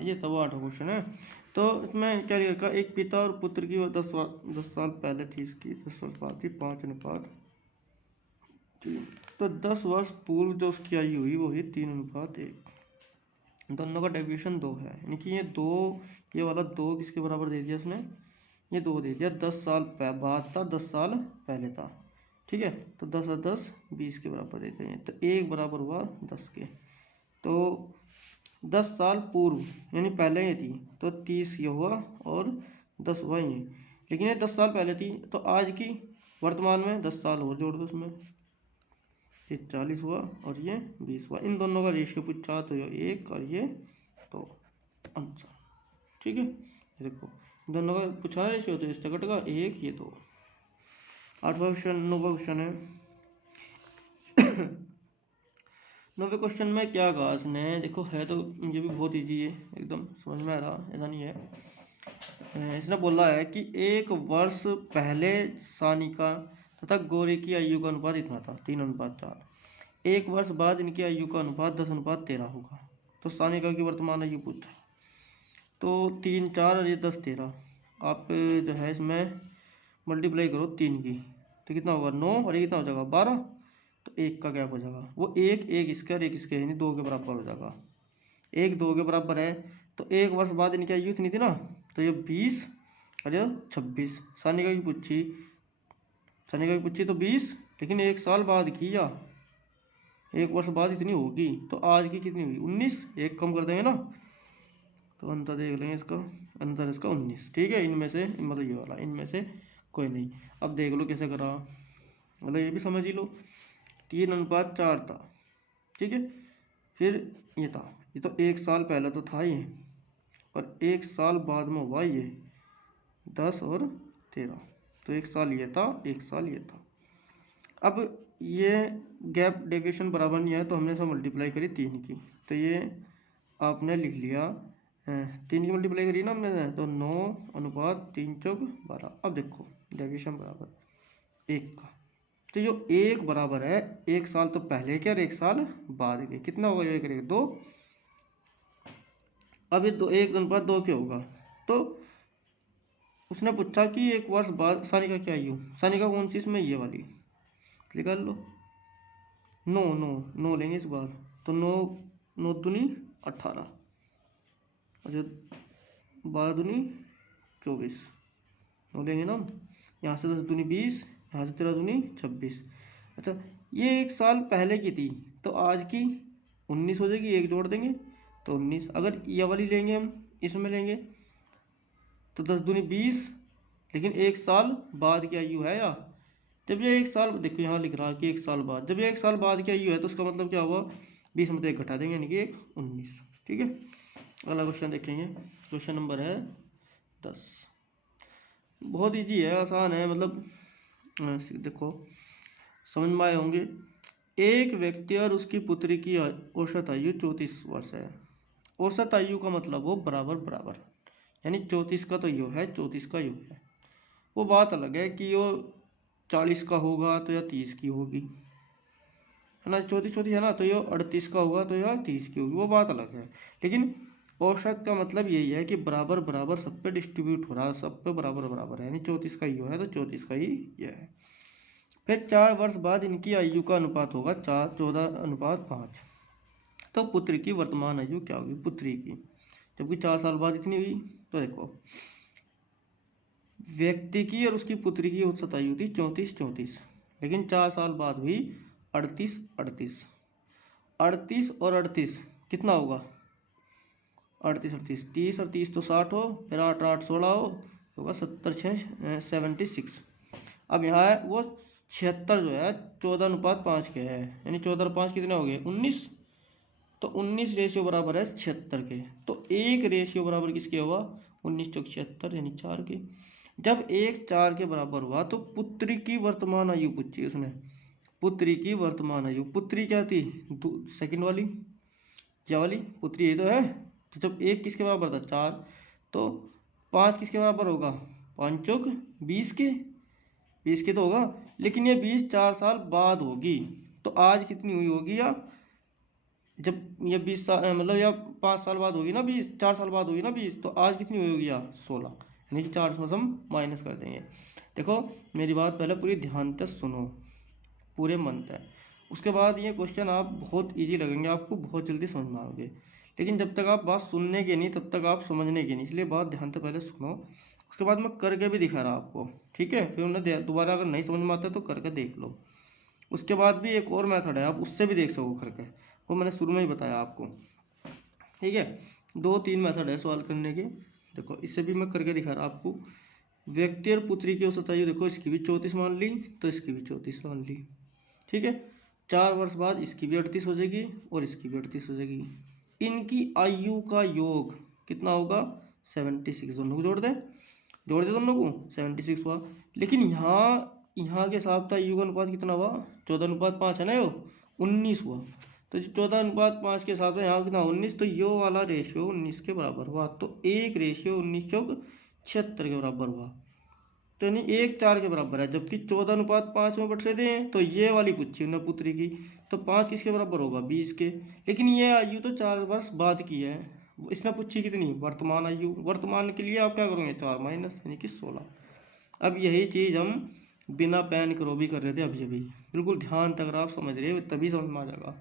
ये तो वो 8वां क्वेश्चन है। तो इसमें क्या लिखा, एक पिता और पुत्र की 10 साल पहले थी, इसकी 10 साल बाद थी, 5:3। तो 10 वर्ष पूर्व जो उसकी आयु हुई वो हुई 3:1। दोनों का डेविएशन 2 है, यानी कि ये 2, ये वाला 2 किसके बराबर दे दिया उसने, ये 2 दे दिया। 10 साल बाद था, 10 साल पहले था, ठीक है। तो 10 और 10 20 के बराबर देते हैं, तो 1 बराबर हुआ 10 के। तो 10 साल पूर्व यानी पहले ये थी, तो 30 ये हुआ और 10 हुआ ये। लेकिन ये 10 साल पहले थी, तो आज की वर्तमान में 10 साल और जोड़ दो उसमें, ये 40 हुआ और ये 20 हुआ। इन दोनों का रेशियो पूछा तो ये 1 और ये 2 आंसर, ठीक है। ये देखो दोनों का पूछा है रेशियो, तो इससे कटेगा 1, ये 2। 8वां क्वेश्चन, 9वां क्वेश्चन है। 9वें क्वेश्चन में क्या कहा इसने, देखो है तो ये भी बहुत इजी है, एकदम समझ में आ रहा, ऐसा नहीं है। इसने बोला है कि 1 वर्ष पहले सानिका तथा गौरी की आयु का अनुपात इतना था, 3:4। 1 वर्ष बाद इनकी आयु का अनुपात 10:13 होगा। तो सानिका की वर्तमान आयु पूछा, तो 3, 4 और ये 10, 13। आप जो है इसमें मल्टीप्लाई करो 3 की, तो कितना होगा 9, और ये कितना हो जाएगा 12। तो 1 का गैप हो जाएगा, वो 1 1 इसके और 1 इसके, यानी 2 के बराबर हो जाएगा। 1 2 के बराबर है, तो 1 वर्ष बाद इनकी आयु इतनी थी ना, तो ये 20 और ये 26। सानिका की पूछी तो 20, लेकिन 1 साल बाद की, या 1 वर्ष बाद इतनी होगी, तो आज की कितनी हुई 19। 1 कम कर देंगे ना, तो अंतर देख लेंगे इसका, अंतर इसका 19, ठीक है। इनमें से मतलब ये वाला, इनमें से कोई नहीं। अब देख लो कैसे करा, मतलब ये भी समझ ही लो। 3:4 था, ठीक है। फिर ये था, ये तो 1 साल पहले तो था ये, और 1 साल बाद में हुआ ये 10 और 13। तो 1 साल ये था, 1 साल ये था। अब ये गैप डेविएशन बराबर नहीं है, तो हमने सब मल्टीप्लाई करी 3 की, तो ये आपने लिख लिया 3 की मल्टीप्लाई करी ना हमने, तो 9:3 = 12। अब देखो डेविएशन बराबर 1 का, तो जो 1 बराबर है 1 साल तो पहले के और 1 साल बाद के, कितना होगा ये करेगा 2। अब ये 2 1:2 के होगा। तो उसने पूछा कि 1 वर्ष बाद सानिका क्या आयु, सानिका कौन सी इसमें, ये वाली, निकाल लो। 9 लेंगे इस बार, तो 9 दूनी 18, और जो 12 दूनी 24, 9 लेंगे ना। यहाँ से 10 दूनी 20, यहाँ से 13 दूनी 26। अच्छा, ये 1 साल पहले की थी, तो आज की 19 हो जाएगी, 1 जोड़ देंगे तो 19। अगर ये वाली लेंगे हम, इसमें लेंगे तो 10 दूनी 20, लेकिन 1 साल बाद की आयु है, या जब ये 1 साल, देखो यहाँ लिख रहा है कि 1 साल बाद, जब ये 1 साल बाद की आयु है तो उसका मतलब क्या हुआ, 20 में से 1 घटा देंगे, यानी कि 19, ठीक है। अगला क्वेश्चन देखेंगे, क्वेश्चन नंबर है 10। बहुत इजी है, आसान है, मतलब देखो समझ में आए होंगे। एक व्यक्ति और उसकी पुत्री की औसत आयु 34 वर्ष है। औसत आयु का मतलब वो बराबर बराबर, यानी 34 का तो योग है, 34 का योग है। वो बात अलग है कि वो 40 का होगा तो या 30 की होगी, है ना। 34 है ना, तो ये 38 का होगा तो या 30 की होगी, वो बात अलग है। लेकिन औसत का मतलब यही है कि बराबर बराबर सब पे डिस्ट्रीब्यूट हो रहा है, सब पे बराबर बराबर है, यानी 34 का योग है तो 34 का ही यह है। फिर 4 वर्ष बाद इनकी आयु का अनुपात होगा 14:5। तो पुत्र की वर्तमान आयु क्या होगी पुत्री की, जबकि 4 साल बाद इतनी हुई। तो देखो व्यक्ति की और उसकी पुत्री की औसत आयु थी 34, लेकिन 4 साल बाद हुई 38। 38 और 38 कितना होगा, 38 30 और 30 तो 60 हो, फिर 8 8 16 होगा 70 6 76। अब यहाँ है वो 76 जो है 14:5 के है, यानी 14 और 5 कितने हो गए 19। तो 19 रेशियो बराबर है 76 के, तो 1 रेशियो बराबर किसके हुआ 19 चौक 76, यानी 4 के। जब 1 4 के बराबर हुआ तो पुत्री की वर्तमान आयु पूछी उसने, पुत्री की वर्तमान आयु, पुत्री क्या थी सेकंड वाली, क्या वाली पुत्री ये तो है। तो जब 1 किसके बराबर था 4, तो 5 किसके बराबर होगा 5 चौक 20 के, 20 के तो होगा, लेकिन ये 20 4 साल बाद होगी, तो आज कितनी हुई होगी, या जब ये 20 साल मतलब या 5 साल बाद होगी ना 20, 4 साल बाद होगी ना 20, तो आज कितनी होगी यार 16, यानी कि 4 में से हम माइनस कर देंगे। देखो मेरी बात पहले पूरी ध्यान से सुनो, पूरे मन से। उसके बाद ये क्वेश्चन आप बहुत इजी लगेंगे आपको, बहुत जल्दी समझ में आओगे। लेकिन जब तक आप बात सुनने की नहीं तब तक आप समझने की नहीं, इसलिए बात ध्यान से पहले सुनो। उसके बाद मैं करके भी दिखा रहा आपको, ठीक है? फिर उन्हें दोबारा अगर नहीं समझ में आता तो करके देख लो। उसके बाद भी एक और मेथड है, आप उससे भी देख सको करके, वो मैंने शुरू में ही बताया आपको, ठीक है? 2-3 मेथड है सॉल्व करने के। देखो इससे भी मैं करके दिखा रहा आपको। व्यक्ति और पुत्री की औसत आयु देखो, इसकी भी 34 मान ली तो इसकी भी 34 मान ली, ठीक है? 4 वर्ष बाद इसकी भी 38 हो जाएगी और इसकी भी 38 हो जाएगी। इनकी आयु का योग कितना होगा? 76। दोनों को जोड़ दे दोनों को, 76 हुआ। लेकिन यहाँ के हिसाब से आयु का अनुपात कितना हुआ? 14:5 है ना, यो 19 हुआ। तो 14:5 के हिसाब से यहाँ कितना 19, तो यो वाला रेशियो 19 के बराबर हुआ। तो एक रेशियो 19 चौक 76 के बराबर हुआ। तो यानी 1:4 के बराबर है। जबकि 14:5 में बट रहे थे, तो ये वाली पूछी उन्होंने पुत्री की, तो 5 किसके बराबर होगा? 20 के। लेकिन ये आयु तो 4 वर्ष बाद की है। इसने पूछी कितनी? वर्तमान आयु। वर्तमान के लिए आप क्या करोगे? 4 माइनस, यानी कि 16। अब यही चीज़ हम बिना पेन के भी कर रहे थे अभी अभी। बिल्कुल ध्यान तक अगर आप समझ रहे हो तभी समझ में आ जाएगा।